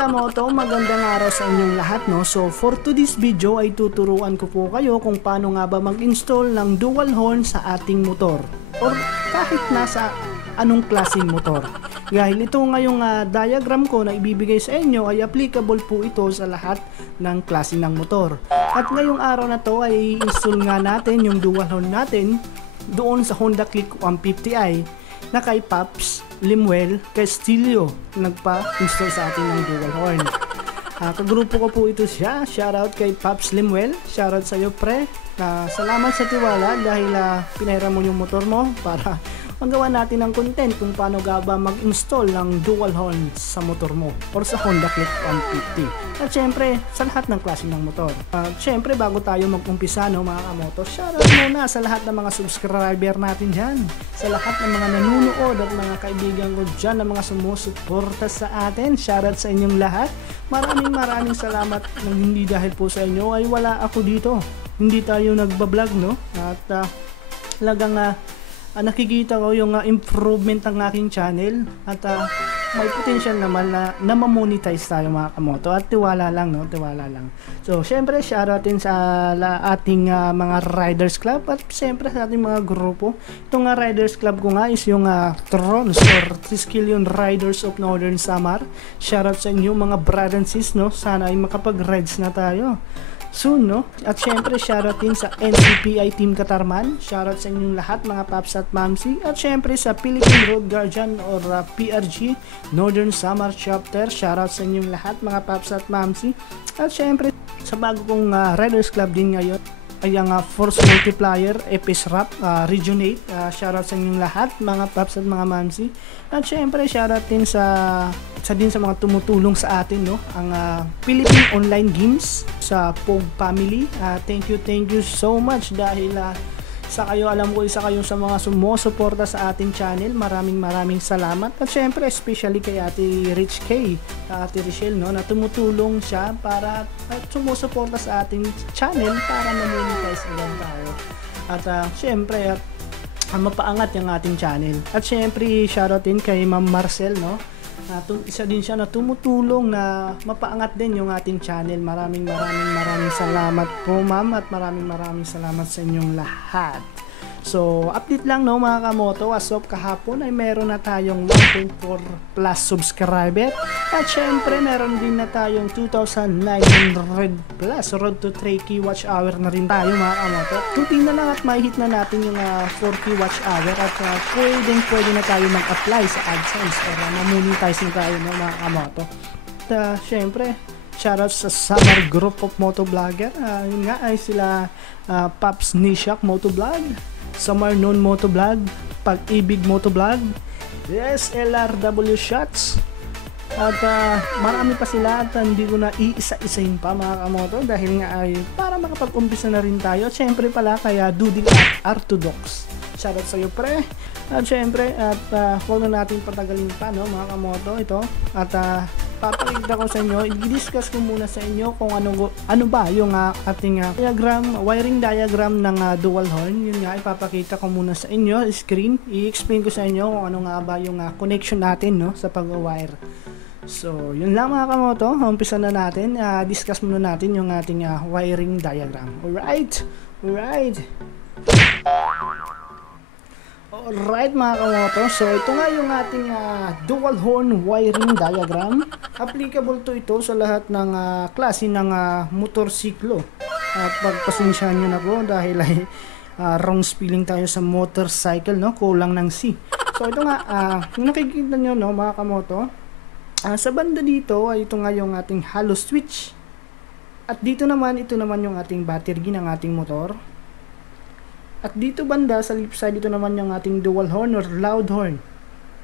kamoto, magandang araw sa inyong lahat, no? So for today's video ay tuturuan ko po kayo kung paano nga ba mag-install ng dual horn sa ating motor or kahit nasa anong klaseng motor. Dahil ito ngayong diagram ko na ibibigay sa inyo ay applicable po ito sa lahat ng klase ng motor. At ngayong araw na to ay install nga natin yung dual horn natin doon sa Honda Click 150i na kay Pops Limuel Castillo nagpa-install sa atin ng dual horn. Kagrupo ko po ito siya. Shoutout kay Pops Limuel. Shoutout sa iyo pre. Salamat sa tiwala dahil pinahiram mo yung motor mo para magawa natin ng content kung paano ga ba mag-install ng dual horn sa motor mo or sa Honda Click 150. At syempre, sa lahat ng klase ng motor. Syempre, bago tayo mag-umpisa, no, mga kamoto, shoutout muna sa lahat ng mga subscriber natin dyan. Sa lahat ng mga nanunood at mga kaibigan ko dyan na mga sumusuporta sa atin. Shoutout sa inyong lahat. Maraming salamat nang hindi dahil po sa inyo ay wala ako dito. Hindi tayo nagbablog, no? At talagang nakikita ko yung improvement ng aking channel at may potential naman na ma-monetize tayo mga kamoto at tiwala lang, no? Tiwala lang. So syempre shoutout din sa ating mga Riders Club at syempre sa ating mga grupo. Itong Riders Club ko nga is yung Trons or Triskelion Riders of Northern Samar. Shoutout sa inyo mga brad and sis, no? Sana ay makapag-rides na tayo soon, no? At syempre shoutout din sa NCPI Team Katarman. Shoutout sa inyong lahat mga paps at mamsi. At syempre sa Philippine Road Guardian or PRG Northern Samar Chapter. Shoutout sa inyong lahat mga paps at mamsi. At syempre sa bago kong Riders Club din ngayon ay ang Force Multiplier Epis Rap Region 8. Shoutout sa inyong lahat mga paps at mga mamsi. At syempre shoutout din sa mga tumutulong sa atin, no? Ang Philippine Online Games sa POG Family. Thank you so much dahil sa kayo, alam ko isa kayo sa mga sumusuporta sa ating channel. Maraming salamat. At syempre especially kay Ate Rich K, Ate Richelle, no, na tumutulong siya para sumusuporta sa ating channel para ma-monetize agad tayo. At syempre mapaangat yung ating channel. At syempre shoutout din kay Ma'am Marcel, no? Isa din siya na tumutulong na mapaangat din yung ating channel. Maraming salamat po, ma'am, at maraming salamat sa inyong lahat. So, update lang, no, mga kamoto. As of kahapon ay meron na tayong 1.4 plus subscriber. At syempre, meron din na tayong 2,900 plus. Road to 3K watch hour na rin tayo, mga kamoto. Tuting na lang at mahit na natin yung 4K watch hour. At pwede na tayo mag-apply sa AdSense para ma-monetize na tayo, no, mga kamoto. At syempre, shoutout sa Samar Group of Motovlogger. Yun nga ay sila Pops Nishak Motovlog, Samar Non Motovlog, Pag-ibig Motovlog, yes, LRW Shots. At marami pa sila at hindi ko na iisa-isahin pa, mga kamoto, dahil nga ay para makapag-umpisa na rin tayo. At syempre pala kaya Duding at Orthodox. Shoutout sa iyo pre. At syempre huwag na natin patagalin pa, no, mga kamoto, ito. At papakita ko sa inyo, i-discuss ko muna sa inyo kung ano ba yung ating wiring diagram ng dual horn. Yun nga, ipapakita ko muna sa inyo, screen. I-explain ko sa inyo kung ano nga ba yung connection natin, no, sa pag-wire. So, yun lang mga kamoto. Umpisa na natin. Discuss muna natin yung ating wiring diagram. Alright, mga kamoto, so ito nga yung ating dual horn wiring diagram. Applicable to ito sa lahat ng klase ng motorsiklo. At pagpasensyahan nyo na po dahil ay wrong spelling tayo sa motorcycle, no? Kulang ng C. So ito nga, kung nakikita nyo, no, mga kamoto, sa banda dito ay ito nga yung ating hollow switch. At ito naman yung ating battery ng ating motor. At dito banda sa left side, ito naman yung ating dual horn or loud horn.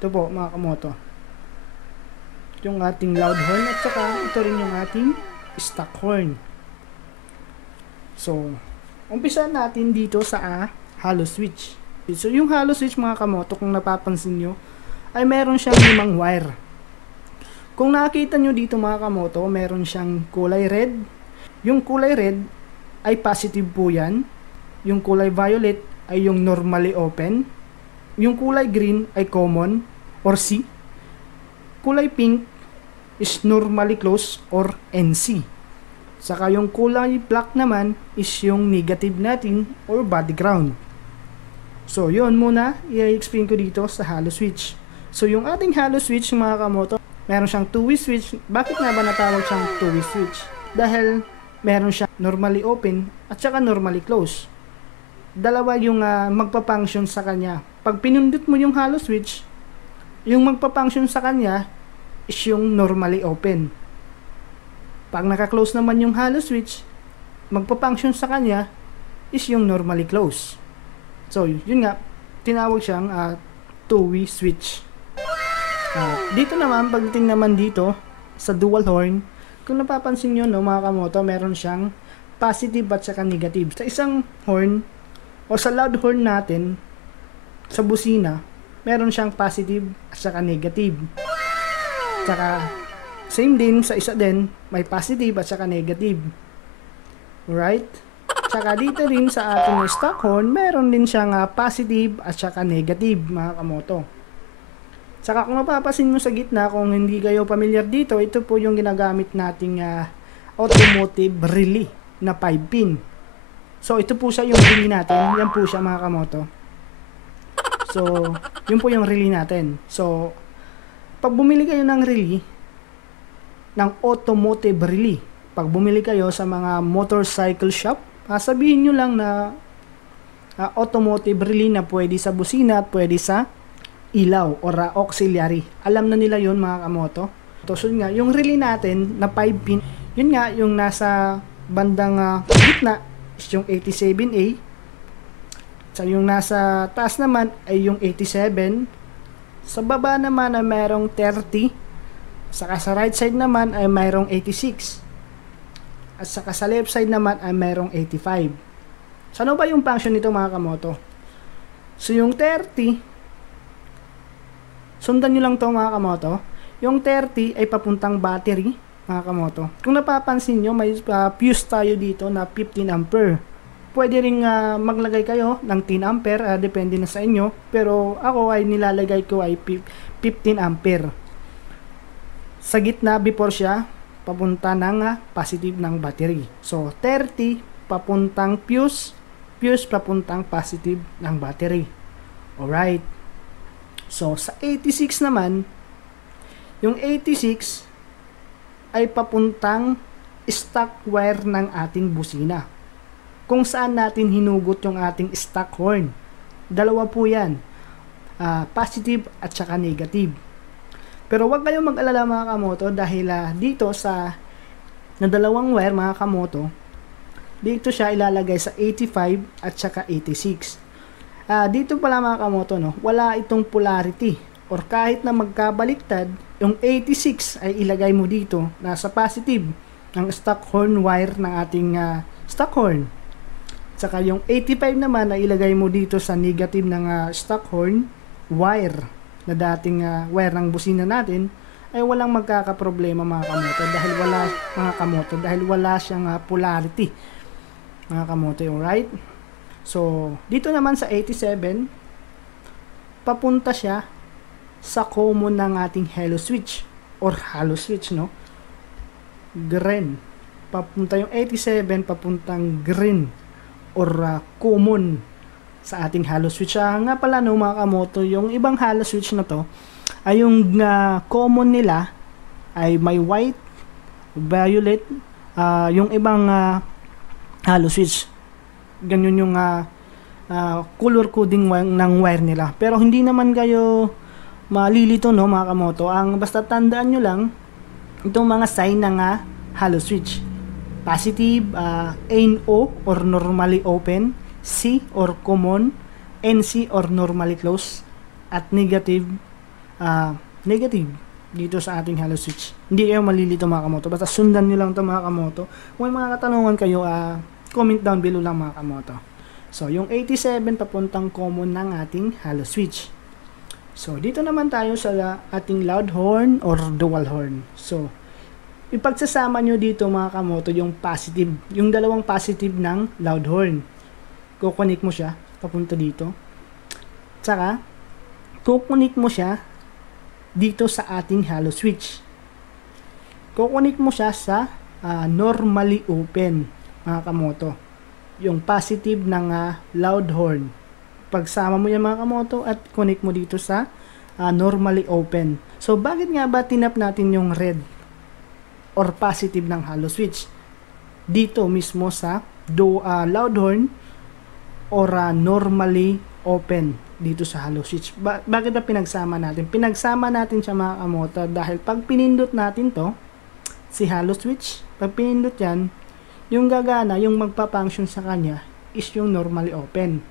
Ito po mga kamoto, yung ating loud horn, at saka ito rin yung ating stock horn. So, umpisa natin dito sa hollow switch. So, yung hollow switch mga kamoto, kung napapansin nyo, ay meron siyang 5 wire. Kung nakita nyo dito mga kamoto, meron siyang kulay red. Yung kulay red ay positive po yan. Yung kulay violet ay yung normally open. Yung kulay green ay common or C. Kulay pink is normally closed or NC. Saka yung kulay black naman is yung negative natin or body ground. So yun muna i-explain ko dito sa halo switch. So yung ating halo switch mga kamoto, meron siyang two-way switch. Bakit nga ba natawag siyang two-way switch? Dahil meron siyang normally open at saka normally closed. Dalawa yung magpa-function sa kanya. Pag pinindot mo yung halo switch, yung magpa-function sa kanya is yung normally open. Pag naka-close naman yung halo switch, magpa-function sa kanya is yung normally close. So, yun nga, tinawag siyang two-way switch. Dito naman, pagdating naman dito sa dual horn, kung napapansin nyo, no, mga kamoto, meron siyang positive at saka negative. Sa isang horn, o sa loud horn natin, sa busina, meron siyang positive at saka negative. Saka, same din sa isa din, may positive at saka negative. Alright? Saka dito rin sa ating stock horn, meron din siyang positive at saka negative, mga kamoto. Saka kung mapapasin mo sa gitna, kung hindi kayo familiar dito, ito po yung ginagamit nating automotive relay na 5-pin. So, ito po siya yung relay natin. Yan po siya mga kamoto. So, yun po yung relay natin. So, pag bumili kayo ng relay, ng automotive relay, pag bumili kayo sa mga motorcycle shop, sabihin nyo lang na automotive relay na pwede sa busina at pwede sa ilaw or auxiliary. Alam na nila yun mga kamoto. So, yun nga, yung relay natin na 5-pin, yun nga, yung nasa bandang gitna is yung 87A. So, yung nasa taas naman ay yung 87. Sa baba naman ay mayroong 30. Saka sa right side naman ay mayroong 86. At saka sa left side naman ay mayroong 85. So, ano ba yung function nito mga kamoto? So, yung 30, sundan nyo lang to mga kamoto. Yung 30 ay papuntang battery mga kamoto. Kung napapansin nyo, may fuse tayo dito na 15 ampere. Pwede rin maglagay kayo ng 10 ampere, depende na sa inyo. Pero ako ay nilalagay ko ay 15 ampere. Sa gitna before siya, papunta ng positive ng battery. So, 30 papuntang fuse, fuse papuntang positive ng battery. Alright. So, sa 86 naman, yung 86 ay papuntang stock wire ng ating busina. Kung saan natin hinugot yung ating stock horn. Dalawa po yan. Positive at saka negative. Pero wag kayong mag-alala mga kamoto dahil dito sa na dalawang wire mga kamoto, dito siya ilalagay sa 85 at saka 86. Dito pala mga kamoto, no, wala itong polarity or kahit na magkabaliktad, yung 86 ay ilagay mo dito nasa positive ng stock horn wire ng ating stock horn. Saka yung 85 naman ay ilagay mo dito sa negative ng stock horn wire na dating wire ng busina natin, ay walang magkakaproblema mga kamoto dahil wala siyang polarity mga kamoto. Alright? So, dito naman sa 87, papunta siya sa common ng ating halo switch or halo switch, no? Green. Papunta yung 87 papuntang green or common sa ating halo switch. Nga pala no mga kamoto, yung ibang halo switch na to ay yung common nila ay may white, violet, yung ibang halo switch ganyan yung color coding ng wire nila. Pero hindi naman kayo malilito no mga kamoto. Ang basta tandaan nyo lang itong mga sign ng halo switch. Positive, NO or normally open, C or common, NC or normally closed, at negative negative dito sa ating halo switch. Hindi kayo malilito mga kamoto. Basta sundan nyo lang ito mga kamoto. Kung may mga katanungan kayo, comment down below lang mga kamoto. So, yung 87 papuntang common ng ating halo switch. So, dito naman tayo sa ating loud horn or dual horn. So, ipagsasama nyo dito mga kamoto yung positive, yung dalawang positive ng loud horn. Kukunik mo siya papunta dito. Tsaka, kukunik mo siya dito sa ating halo switch. kukunik mo siya sa normally open, mga kamoto. Yung positive ng loud horn. Pagsama mo yan, mga kamoto, at connect mo dito sa normally open. So, bakit nga ba tinap natin yung red or positive ng hollow switch? Dito mismo sa loud horn or normally open dito sa hollow switch. Bakit na pinagsama natin? Pinagsama natin siya, mga kamoto, dahil pag pinindot natin to, si hollow switch, pag pinindot yan, yung gagana, yung magpa-function sa kanya is yung normally open.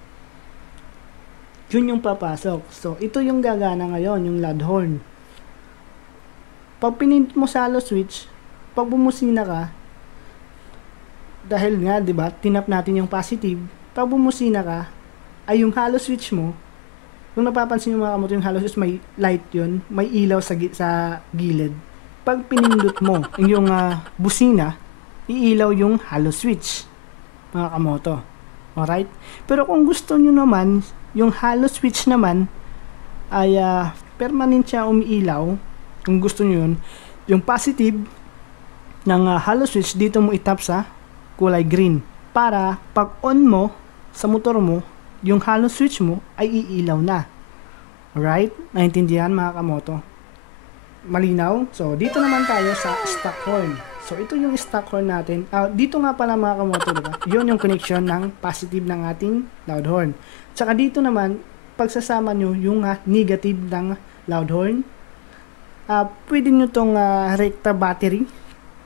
Yun yung papasok. So, ito yung gagana ngayon, yung loud horn. Pag pinindot mo sa hollow switch, pag bumusina ka, dahil nga, di ba, tinap natin yung positive, pag bumusina ka, ay yung hollow switch mo, kung napapansin nyo, mga kamoto, yung hollow switch, may light yun, may ilaw sa gilid. Pag pinindot mo yung busina, iilaw yung hollow switch, mga kamoto. Alright? Pero kung gusto nyo naman, yung hollow switch naman ay permanent siya umiilaw. Kung gusto nyo yun, yung positive ng hollow switch, dito mo itap sa kulay green. Para pag on mo sa motor mo, yung hollow switch mo ay iilaw na. Alright? Naintindihan, mga kamoto? Malinaw? So, dito naman tayo sa stock horn. So, ito yung stock horn natin. Dito nga pala, mga kamoto, diba? Yun yung connection ng positive ng ating loud horn. Tsaka dito naman, pagsasama nyo yung negative ng loud horn, pwede nyo tong recta battery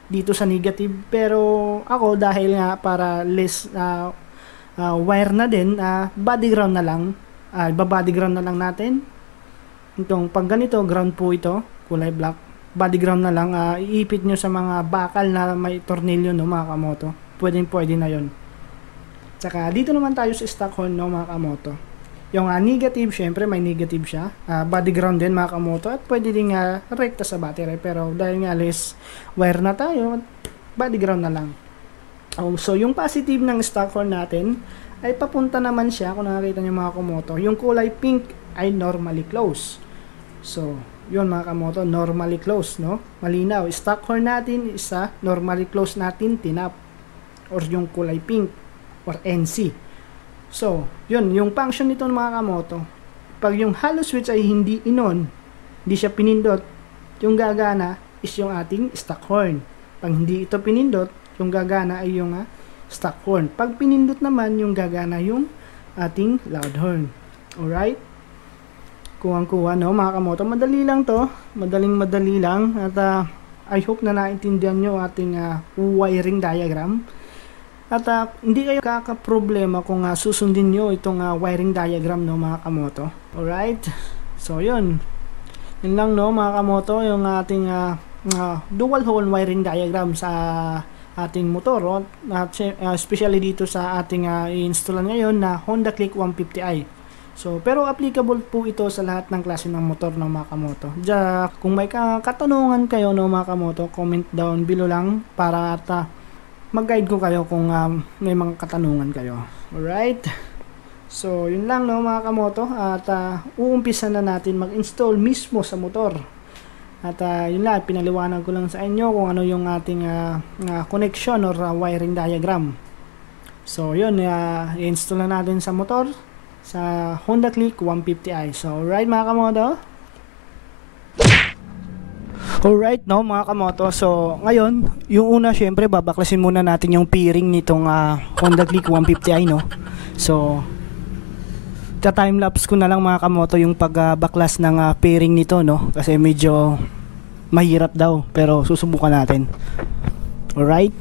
dito sa negative. Pero ako, dahil nga para less wire na din, body ground na lang. Body ground na lang natin. Itong pag ganito, ground po ito, kulay black. Body ground na lang, iipit nyo sa mga bakal na may tornilyo, no, mga kamoto. Pwede na yon. Tsaka dito naman tayo sa stock horn, no, mga kamoto. Yung negative, syempre may negative siya. Body ground din, mga kamoto. At pwede din rekta sa battery. Pero dahil nga less wire na tayo, body ground na lang. So yung positive ng stock horn natin ay papunta naman siya, kung nakakita nyo, mga kamoto. Yung kulay pink ay normally close. So yun, mga kamoto, normally close, no? Malinaw. Stock horn natin is normally close natin tinap, or yung kulay pink or NC. So, yun, yung function nito, mga kamoto, pag yung hollow switch ay hindi inon, hindi siya pinindot, yung gagana is yung ating stock horn. Pag hindi ito pinindot, yung gagana ay yung stock horn. Pag pinindot naman, yung gagana yung ating loud horn. Alright? Kuwang-kuha, no, mga kamoto. Madali lang to. Madali lang. At I hope na naintindihan nyo ating wiring diagram. At hindi kayo kakaproblema kung susundin nyo itong wiring diagram, no, mga kamoto. Alright? So, yun. Yun lang, no, mga kamoto, yung ating dual hole wiring diagram sa ating motor. Especially dito sa ating i-installan ngayon na Honda Click 150i. So, pero applicable po ito sa lahat ng klase ng motor, ng mga kamoto. Kung may katanungan kayo, no, mga kamoto, comment down below lang para at mag-guide ko kayo kung may mga katanungan kayo. Alright? So, yun lang, no, mga kamoto. At uumpisa na natin mag-install mismo sa motor. At yun lang, pinaliwanag ko lang sa inyo kung ano yung ating connection or wiring diagram. So, yun, i-install na natin sa motor sa Honda Click 150i. So, alright, mga kamoto. Alright, no, mga kamoto. So, ngayon, yung una, syempre, babaklasin muna natin yung bearing nitong Honda Click 150i, no. So, ta-timelapse ko na lang, mga kamoto, yung pagbaklas ng bearing nito, no. Kasi medyo mahirap daw, pero susubukan natin. Alright.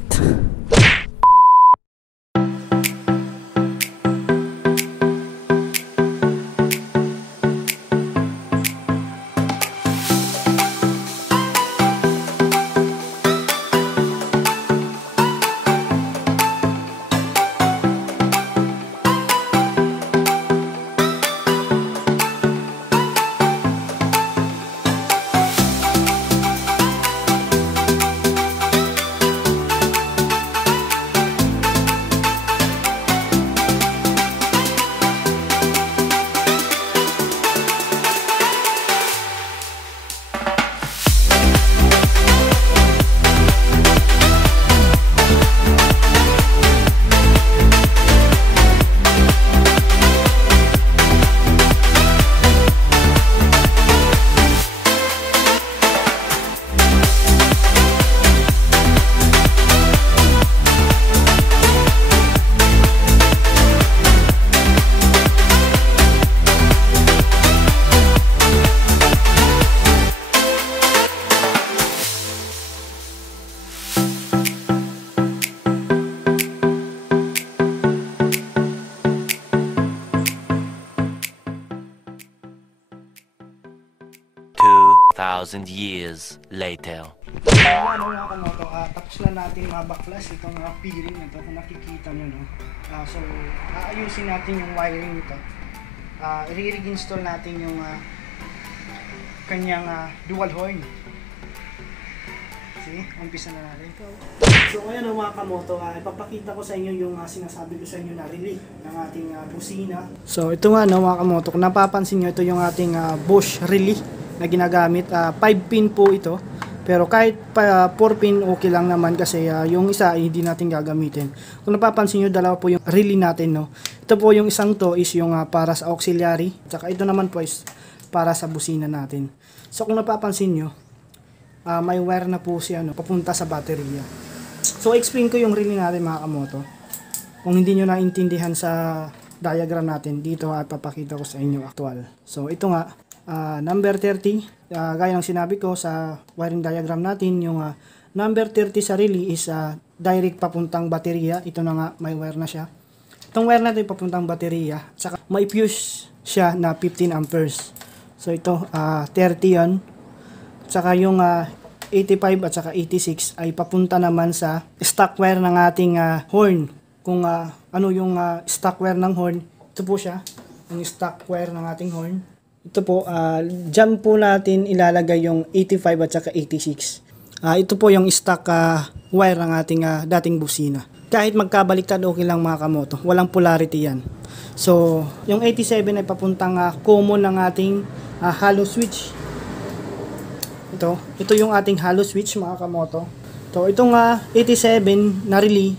2,000 years later. Ano mga kamoto, tapos na natin mabaklas itong piring na to kung nakikita nyo, no? So, aayusin natin yung wiring nito. I-install natin yung kanyang dual horn. Sige, umpisa na natin. So ayan mga kamoto, ipapakita ko sa inyo yung sinasabi ko sa inyo na relay ng ating busina. So ito nga mga kamoto, kung napapansin nyo, ito yung ating Bosch relay na ginagamit. 5 pin po ito, pero kahit 4 pin okay lang naman kasi yung isa ay hindi natin gagamitin. Kung napapansin nyo, dalawa po yung relay natin, no? Ito po yung isang to is yung para sa auxiliary, tsaka ito naman po is para sa busina natin. So kung napapansin nyo, may wire na po siya, no, papunta sa baterya. So explain ko yung relay natin mga kamoto. Kung hindi nyo naintindihan sa diagram natin, dito at papakita ko sa inyo actual. So ito nga, number 30, gaya ng sinabi ko sa wiring diagram natin, yung number 30 sa relay is direct papuntang baterya. Ito na nga, may wire na siya. Itong wire natin papuntang baterya, saka may fuse siya na 15 amperes. So ito, 30 yan. Saka yung 85 at saka 86 ay papunta naman sa stock wire ng ating horn. Kung ano yung stock wire ng horn, ito po siya, yung stock wire ng ating horn. Ito po, dyan po natin ilalagay yung 85 at saka 86. Ito po yung stock wire ng ating dating busina. Kahit magkabaliktad, okay lang mga kamoto. Walang polarity yan. So, yung 87 ay papuntang common ng ating hollow switch. Ito yung ating hollow switch mga kamoto. Itong 87 na relay,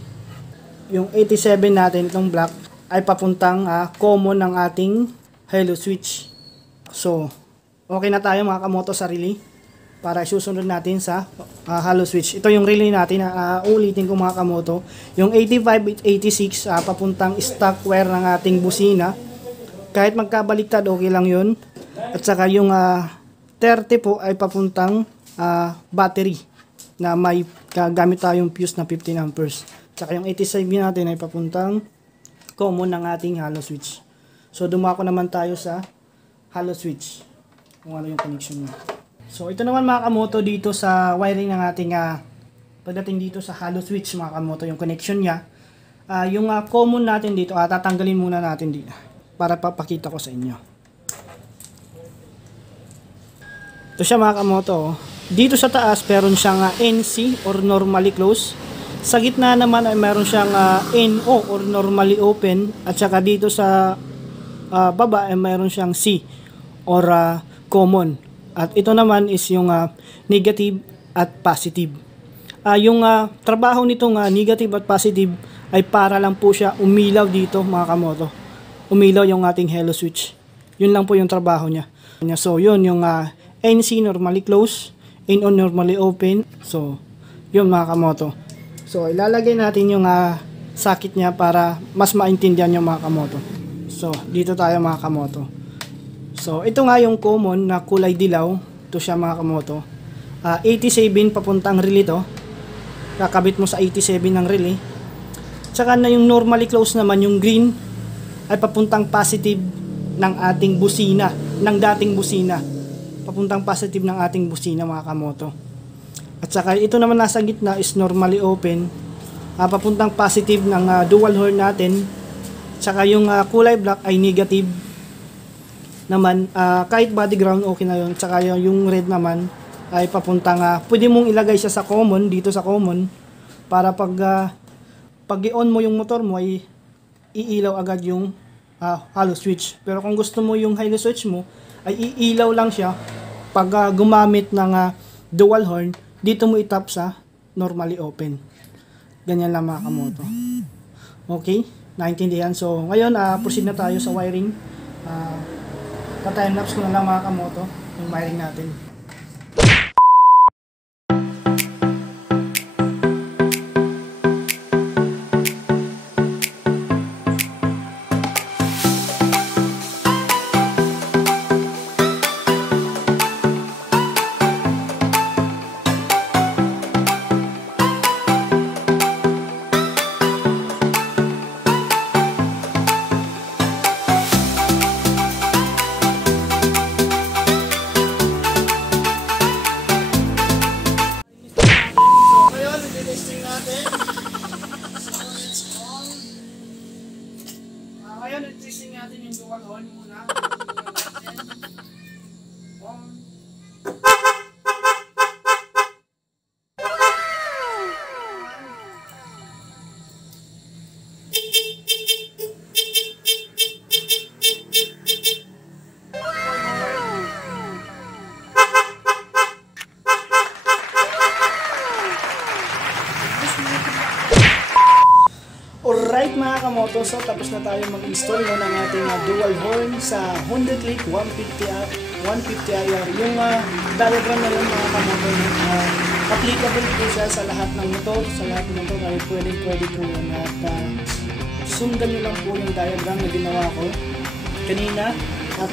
yung 87 natin, itong black, ay papuntang common ng ating hollow switch. So, okay na tayo mga kamoto sa relay para susunod natin sa hollow switch. Ito yung relay natin, ulitin ko mga kamoto. Yung 85 at 86 papuntang stock wire ng ating busina. Kahit magkabaliktad, okay lang yun. At saka yung 30 po ay papuntang battery na may gamit tayong fuse na 15 amperes. Tsaka yung 87 natin ay papuntang common ng ating hollow switch. So dumako naman tayo sa hollow switch kung ano yung connection niya. So ito naman mga kamoto dito sa wiring ng ating pagdating dito sa hollow switch mga kamoto, yung connection niya. Yung common natin dito, tatanggalin muna natin dito para papakita ko sa inyo. Ito siya mga kamoto. Dito sa taas meron siyang NC or normally closed. Sa gitna naman ay meron siyang NO or normally open. At saka dito sa baba ay meron siyang C or common. At ito naman is yung negative at positive. Yung trabaho nitong negative at positive ay para lang po siya umilaw dito mga kamoto. Umilaw yung ating hello switch. Yun lang po yung trabaho niya. So yun yung NC normally closed, NO normally open. So, yun mga kamoto. So, ilalagay natin yung sakit niya para mas maintindihan yung mga kamoto. So, dito tayo mga kamoto. So, ito nga yung common na kulay dilaw. Ito siya mga kamoto. 87 papuntang relay to. Kakabit mo sa 87 ng relay. Tsaka na yung normally closed naman, yung green, ay papuntang positive ng ating busina, ng dating busina. Papuntang positive ng ating busina mga kamoto. At saka ito naman nasa gitna is normally open, papuntang positive ng dual horn natin. Tsaka yung kulay black ay negative naman, kahit body ground okay na yun. Tsaka yung red naman ay papuntang pwede mong ilagay siya sa common, dito sa common, para pag i-on mo yung motor mo ay iilaw agad yung hollow switch. Pero kung gusto mo yung hollow switch mo ay iilaw lang siya pag gumamit ng dual horn, dito mo itap sa normally open. Ganyan lang mga kamoto. Okay, naintindihan. So ngayon proceed na tayo sa wiring. Pa-timelapse ko na lang mga kamoto yung wiring natin. kamoto, so tapos na tayo mag-install no, ng ating dual horn sa Honda Click 150R. Yung diagram na yun mga kamoto, applicable po siya sa lahat ng motor, ay pwede po yun. At sundan nyo lang po yung diagram na ginawa ko kanina at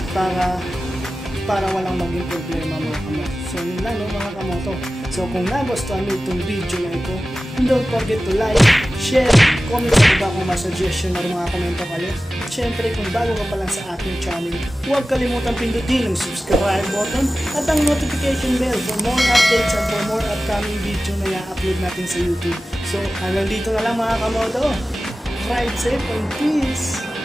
para walang maging problema mga kamoto. So yun lang no, mga kamoto. So kung nagustuhan nyo itong video na ito, don't forget to like, share, comment sa baba kung may suggestion na mga komento kayo. At syempre kung bago ka pa lang sa aking channel, huwag kalimutan pindutin ang subscribe button at ang notification bell for more updates and for more upcoming video na i-upload natin sa YouTube. So hanggang dito na lang mga kamoto. Ride safe and peace!